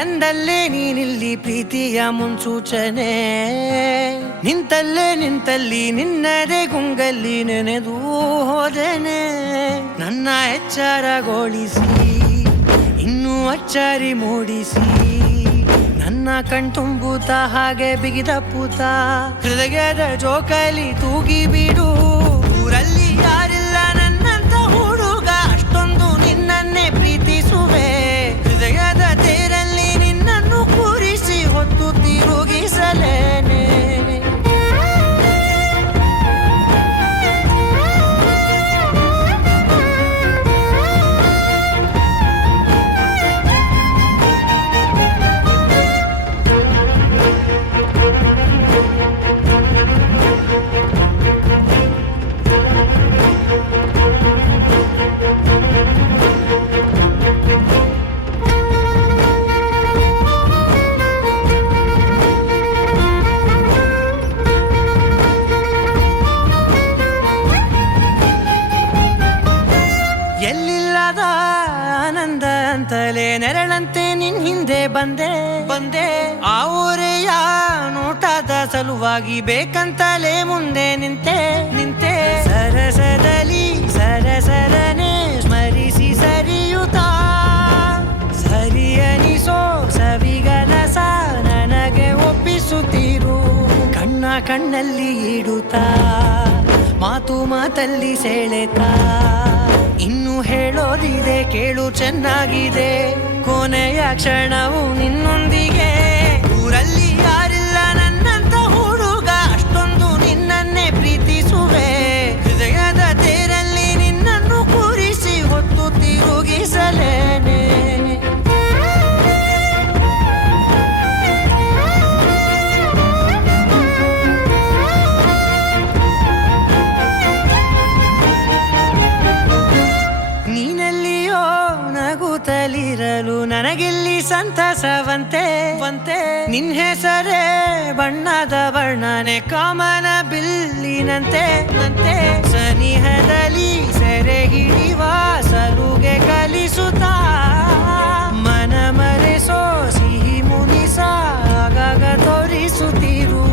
ತಂದಲ್ಲೇ ನೀನಿಲ್ಲಿ ಪ್ರೀತಿಯ ಮುನ್ಸೂಚನೆ, ನಿಂತಲ್ಲಿ ನಿನ್ನದೇ ಗುಂಗಲ್ಲಿ ನೆನೆದು ಹೋದೆನೆ. ನನ್ನ ಎಚ್ಚರಗೊಳಿಸಿ ಇನ್ನೂ ಅಚ್ಚರಿ ಮೂಡಿಸಿ, ನನ್ನ ಕಣ್ತುಂಬುತ್ತ ಹಾಗೆ ಬಿಗಿದ ಪೂತ ಹೃದಯದ ಜೋಕಾಲಿ ತೂಗಿ ಬಿಡು. ಊರಲ್ಲಿ ಯಾರಿಲ್ಲ ನನ್ನಂತ ಹುಡುಗ, ಅಷ್ಟೊಂದು ನಿನ್ನನ್ನೇ ಪ್ರೀತಿಸುವೆ. ಹೃದಯದ ತೇರಲ್ಲಿ ನಿನ್ನನ್ನು ಕೂರಿಸಿ ಹೊತ್ತು ತಿರುಗಿಸಲೇನೆ. ಎಲ್ಲಿಲ್ಲದ ಆನಂದ ಅಂತಲೇ ನೆರಳಂತೆ ನಿನ್ ಹಿಂದೆ ಬಂದೆ. ಆ ಊರೆಯ ನೋಟದ ಸಲುವಾಗಿ ಬೇಕಂತಲೇ ಮುಂದೆ ನಿಂತೆ. ಸರಸದಲ್ಲಿ ಸರಸರನೆ ಸ್ಮರಿಸಿ ಸರಿಯುತ್ತಾ, ಸರಿಯನಿಸೋ ಸವಿಗನಸ ನನಗೆ ಒಪ್ಪಿಸುತ್ತೀರು. ಕಣ್ಣಲ್ಲಿ ಇಡುತ್ತಾ, ಮಾತಲ್ಲಿ ಸೆಳೆತಾ, ಇನ್ನು ಹೇಳೋದಿದೆ ಕೇಳು ಚೆನ್ನಾಗಿದೆ. ಕೊನೆಯ ಕ್ಷಣವು ನಿನ್ನೊಂದಿಗೆ. ಊರಲ್ಲಿ ಯಾರಿಲ್ಲ ನನ್ನಂತ ಹುಡುಗ, ಅಷ್ಟೊಂದು ನಿನ್ನನ್ನೇ ಪ್ರೀತಿಸುವೆ. ಹೃದಯದ ತೇರಲ್ಲಿ ನಿನ್ನನ್ನು ಕೂರಿಸಿ ಹೊತ್ತು ತಿರುಗಿಸಲೇನೆ. ನೀನೆಲ್ಲಿಯೋ ನಗುತ್ತಲಿರಲು ನನಗೆಲ್ಲಿ ಸಂತಸವಂತೆ. ನಿನ್ ಹೆಸರೇ ಬಣ್ಣದ ವರ್ಣನೆ ಕಾಮನ ಬಿಲ್ಲಿನಂತೆ. ಸನಿಹದಲ್ಲಿ ಸೆರೆ ಹಿಡಿಯುವ ಸಲುಗೆ ಕಲಿಸುತ್ತಾ, ಮನ ಮರೆಸೋ ಸಿಹಿ ಮುನಿಸ ಆಗಾಗ ತೋರಿಸುತ್ತೀರು.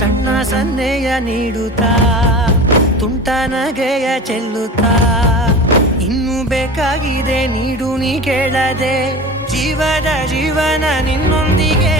ಸಣ್ಣ ಸನ್ನೆಯ ನೀಡುತ್ತಾ, ತುಂಟ ನಗೆಯ ಚೆಲ್ಲುತ್ತಾ, ಇನ್ನು ಬೇಕಾಗಿದೆ ನೀಡು ನೀ ಕೇಳದೆ. ಜೀವನ ನಿನ್ನೊಂದಿಗೆ.